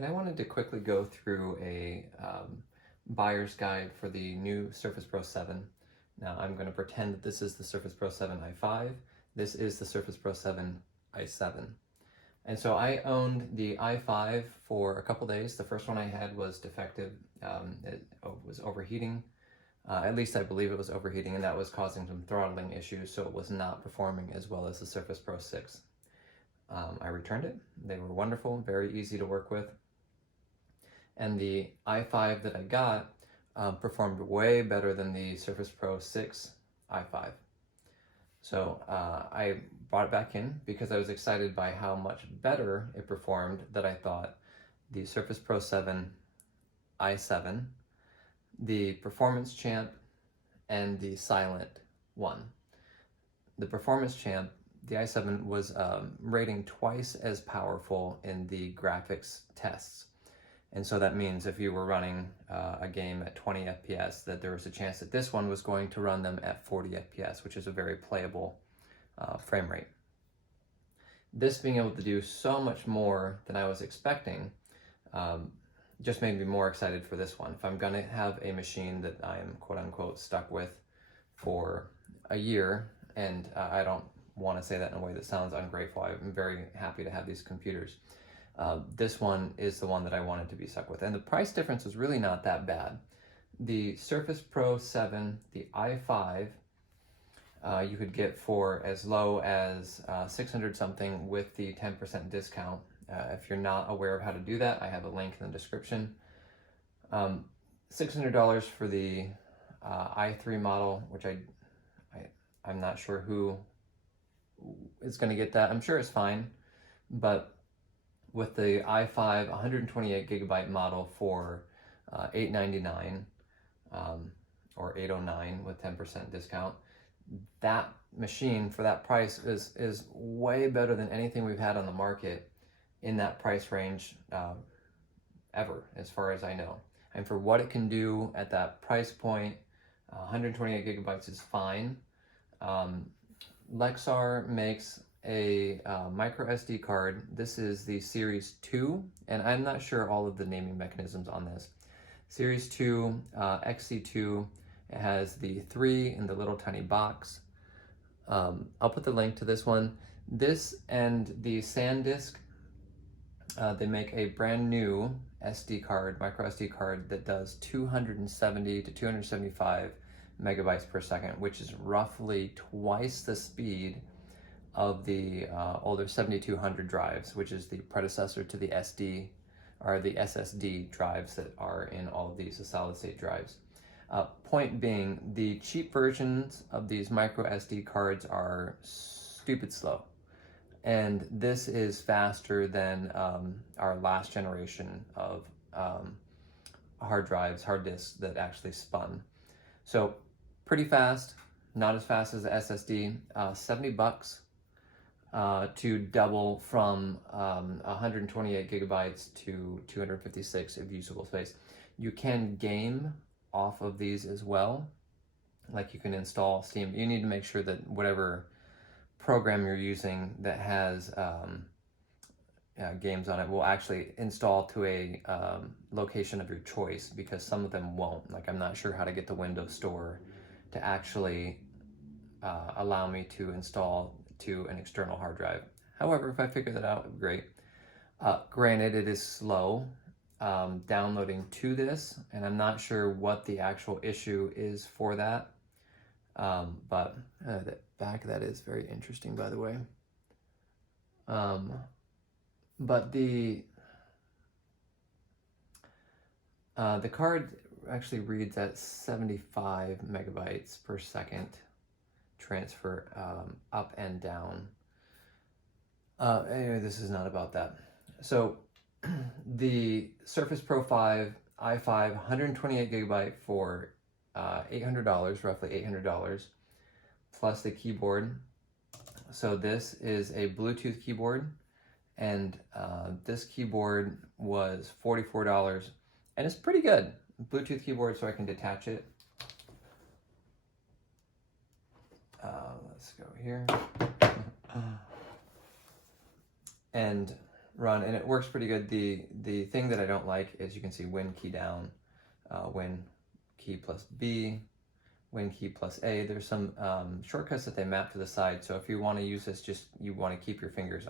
and I wanted to quickly go through a buyer's guide for the new Surface Pro 7. Now I'm going to pretend that this is the Surface Pro 7 i5. This is the Surface Pro 7 i7. And so I owned the i5 for a couple days. The first one I had was defective. It was overheating. At least I believe it was overheating, and that was causing some throttling issues, so it was not performing as well as the Surface Pro 6. I returned it. They were wonderful, very easy to work with. And the i5 that I got performed way better than the Surface Pro 6 i5. So I brought it back in because I was excited by how much better it performed that I thought the Surface Pro 7 i7, the Performance Champ, and the Silent one. The Performance Champ, the i7 was rating twice as powerful in the graphics tests. And so that means if you were running a game at 20 FPS, that there was a chance that this one was going to run them at 40 FPS, which is a very playable frame rate. This being able to do so much more than I was expecting just made me more excited for this one. If I'm gonna have a machine that I am quote unquote stuck with for a year, and I don't want to say that in a way that sounds ungrateful. I'm very happy to have these computers. This one is the one that I wanted to be stuck with. And the price difference was really not that bad. The Surface Pro 7, the i5, you could get for as low as 600 something with the 10% discount. If you're not aware of how to do that, I have a link in the description. $600 for the i3 model, which I'm not sure who is going to get that. I'm sure it's fine, but with the i5 128 gigabyte model for $899 or $809 with 10% discount, that machine for that price is way better than anything we've had on the market in that price range ever, as far as I know. And for what it can do at that price point, 128 gigabytes is fine. Lexar makes a micro SD card. This is the Series 2, and I'm not sure all of the naming mechanisms on this. Series 2, XC2, it has the 3 in the little tiny box. I'll put the link to this one. This and the SanDisk, they make a brand new SD card, micro SD card, that does 270 to 275 megabytes per second, which is roughly twice the speed of the older 7200 drives, which is the predecessor to the SD or the SSD drives that are in all of these solid state drives. Point being, the cheap versions of these micro SD cards are stupid slow. And this is faster than our last generation of hard drives, hard disks that actually spun. So pretty fast, not as fast as the SSD. $70 to double from 128 gigabytes to 256 of usable space. You can game off of these as well. Like, you can install Steam. You need to make sure that whatever program you're using that has games on it will actually install to a location of your choice, because some of them won't. Like, I'm not sure how to get the Windows Store to actually allow me to install to an external hard drive. However, if I figure that out, great. Granted, it is slow downloading to this, and I'm not sure what the actual issue is for that. But the back of that is very interesting, by the way. But the card actually reads at 75 megabytes per second transfer up and down. Anyway, this is not about that. So the Surface Pro 5 i5 128 gigabyte for $800, roughly $800, plus the keyboard. So this is a Bluetooth keyboard, and this keyboard was $44, and it's pretty good. Bluetooth keyboard, so I can detach it. Let's go here. And run, and it works pretty good. The thing that I don't like is you can see Win key down, Win key plus B, Win key plus A. There's some shortcuts that they map to the side, so if you want to use this, just you want to keep your fingers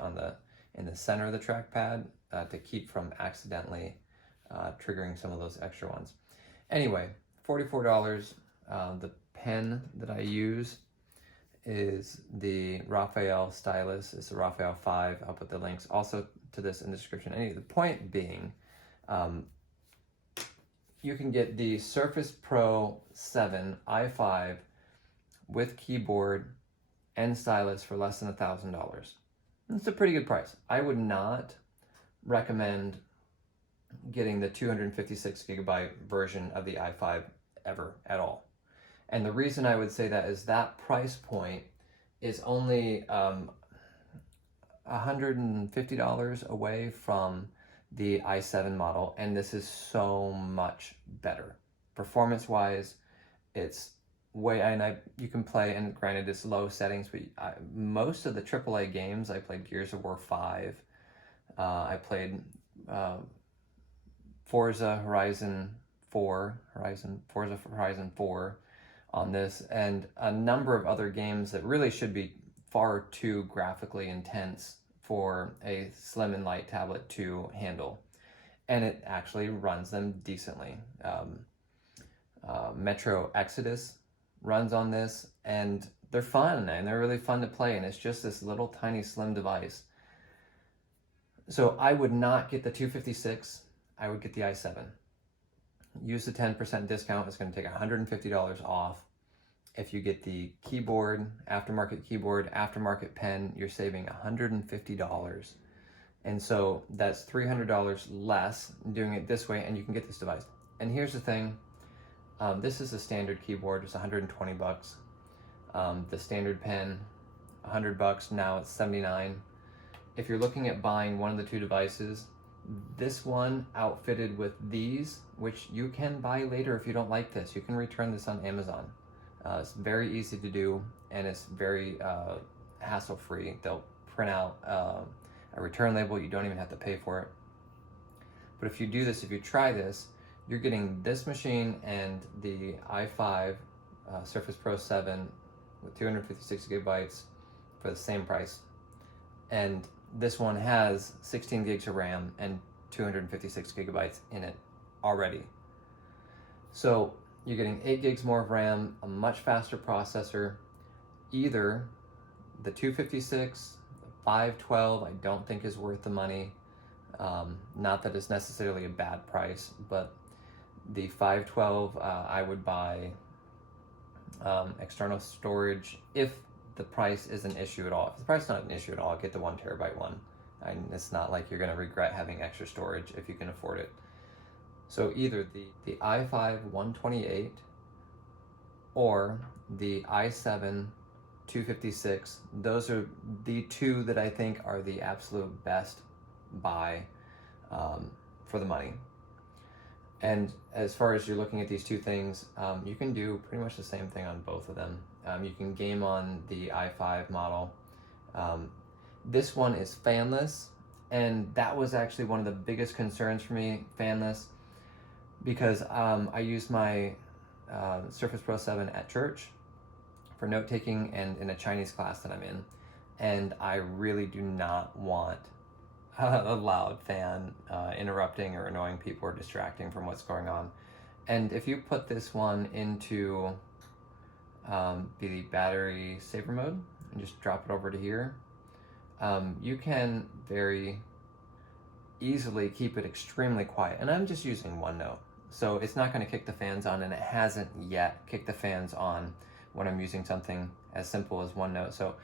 in the center of the trackpad to keep from accidentally triggering some of those extra ones. Anyway, $44. The pen that I use is the Raphael stylus. It's the Raphael 5. I'll put the links also to this in the description. Anyway, the point being, you can get the Surface Pro 7 i5 with keyboard and stylus for less than $1,000. It's a pretty good price. I would not recommend getting the 256 gigabyte version of the i5 ever at all. And the reason I would say that is that price point is only $150 away from the i7 model, and this is so much better. Performance-wise, it's way, and you can play, and granted it's low settings, but most of the AAA games, I played Gears of War 5, I played Forza Horizon 4 on this, and a number of other games that really should be far too graphically intense for a slim and light tablet to handle. And it actually runs them decently. Metro Exodus runs on this, and they're fun, and they're really fun to play, and it's just this little tiny slim device. So I would not get the 256, I would get the i7. Use the 10% discount, it's going to take $150 off. If you get the keyboard, aftermarket pen, you're saving $150. And so that's $300 less doing it this way, and you can get this device. And here's the thing, this is a standard keyboard, it's $120. The standard pen, $100, now it's $79. If you're looking at buying one of the two devices, this one outfitted with these, which you can buy later if you don't like this. You can return this on Amazon. It's very easy to do, and it's very hassle-free. They'll print out a return label. You don't even have to pay for it. But if you do this, if you try this, you're getting this machine and the i5 Surface Pro 7 with 256 gigabytes for the same price. And this one has 16 gigs of RAM and 256 gigabytes in it already. So you're getting 8 gigs more of RAM, a much faster processor. Either the 256, the 512, I don't think is worth the money. Not that it's necessarily a bad price, but the 512, I would buy external storage if the price is an issue at all. If the price is not an issue at all, get the 1 terabyte one. And it's not like you're going to regret having extra storage if you can afford it. So either the i5 128 or the i7 256, those are the two that I think are the absolute best buy for the money. And as far as you're looking at these two things, you can do pretty much the same thing on both of them. You can game on the i5 model. This one is fanless, and that was actually one of the biggest concerns for me, fanless, because I used my Surface Pro 7 at church for note-taking and in a Chinese class that I'm in, and I really do not want a loud fan interrupting or annoying people or distracting from what's going on. And if you put this one into the battery saver mode and just drop it over to here, you can very easily keep it extremely quiet. And I'm just using OneNote, so it's not going to kick the fans on, and it hasn't yet kicked the fans on when I'm using something as simple as OneNote. So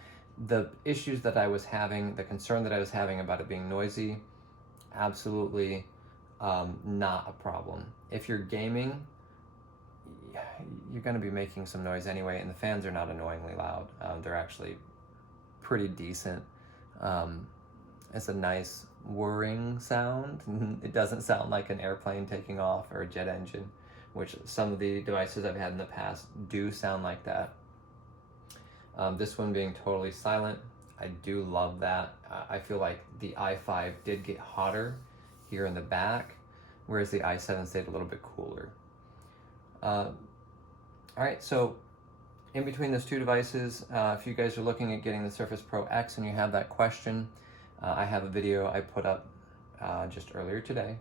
the issues that I was having, the concern that I was having about it being noisy, absolutely not a problem. If you're gaming, you're going to be making some noise anyway, and the fans are not annoyingly loud. They're actually pretty decent. It's a nice whirring sound. It doesn't sound like an airplane taking off or a jet engine, which some of the devices I've had in the past do sound like that. This one being totally silent. I do love that. I feel like the i5 did get hotter here in the back, whereas the i7 stayed a little bit cooler. All right, so in between those two devices, if you guys are looking at getting the Surface Pro X and you have that question, I have a video I put up just earlier today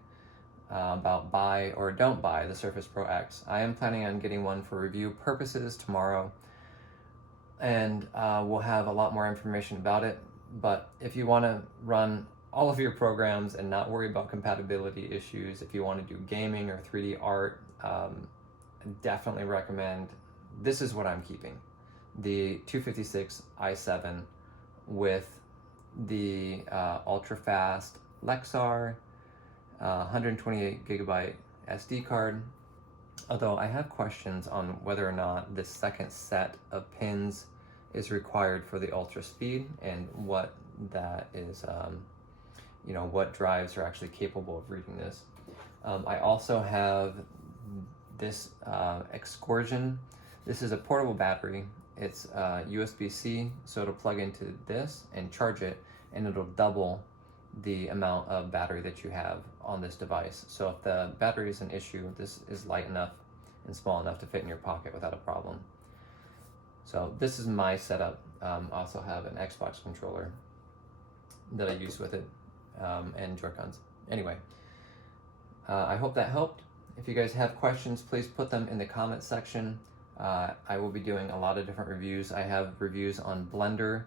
about buy or don't buy the Surface Pro X. I am planning on getting one for review purposes tomorrow, and we'll have a lot more information about it. But if you want to run all of your programs and not worry about compatibility issues, if you want to do gaming or 3D art, definitely recommend. This is what I'm keeping: the 256 i7 with the ultra fast Lexar 128 gigabyte SD card. Although I have questions on whether or not this second set of pins is required for the ultra speed and what that is, what drives are actually capable of reading this. I also have this Excursion. This is a portable battery. It's USB-C, so it'll plug into this and charge it, and it'll double the amount of battery that you have on this device. So if the battery is an issue, this is light enough and small enough to fit in your pocket without a problem. So this is my setup. I also have an Xbox controller that I use with it, and Joy-Cons. Anyway, I hope that helped. If you guys have questions, please put them in the comment section. I will be doing a lot of different reviews. I have reviews on Blender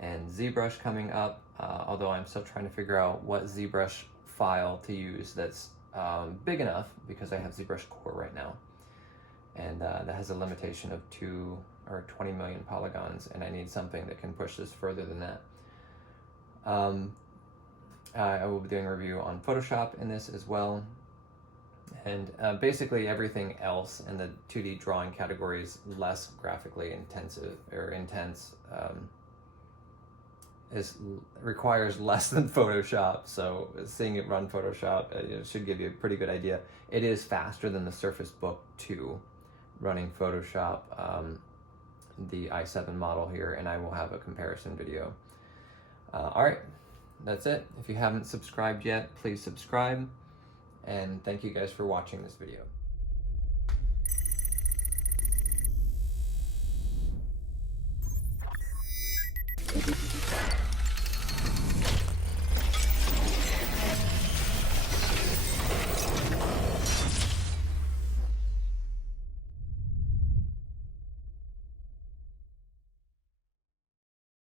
and ZBrush coming up, although I'm still trying to figure out what ZBrush file to use that's big enough, because I have ZBrush Core right now, and that has a limitation of 2 or 20 million polygons, and I need something that can push this further than that. I will be doing a review on Photoshop in this as well, and basically everything else in the 2D drawing category is less graphically intensive or intense. Requires less than Photoshop, so seeing it run Photoshop should give you a pretty good idea. It is faster than the Surface Book 2 running Photoshop, the i7 model here, and I will have a comparison video. All right, that's it. If you haven't subscribed yet, please subscribe, and thank you guys for watching this video.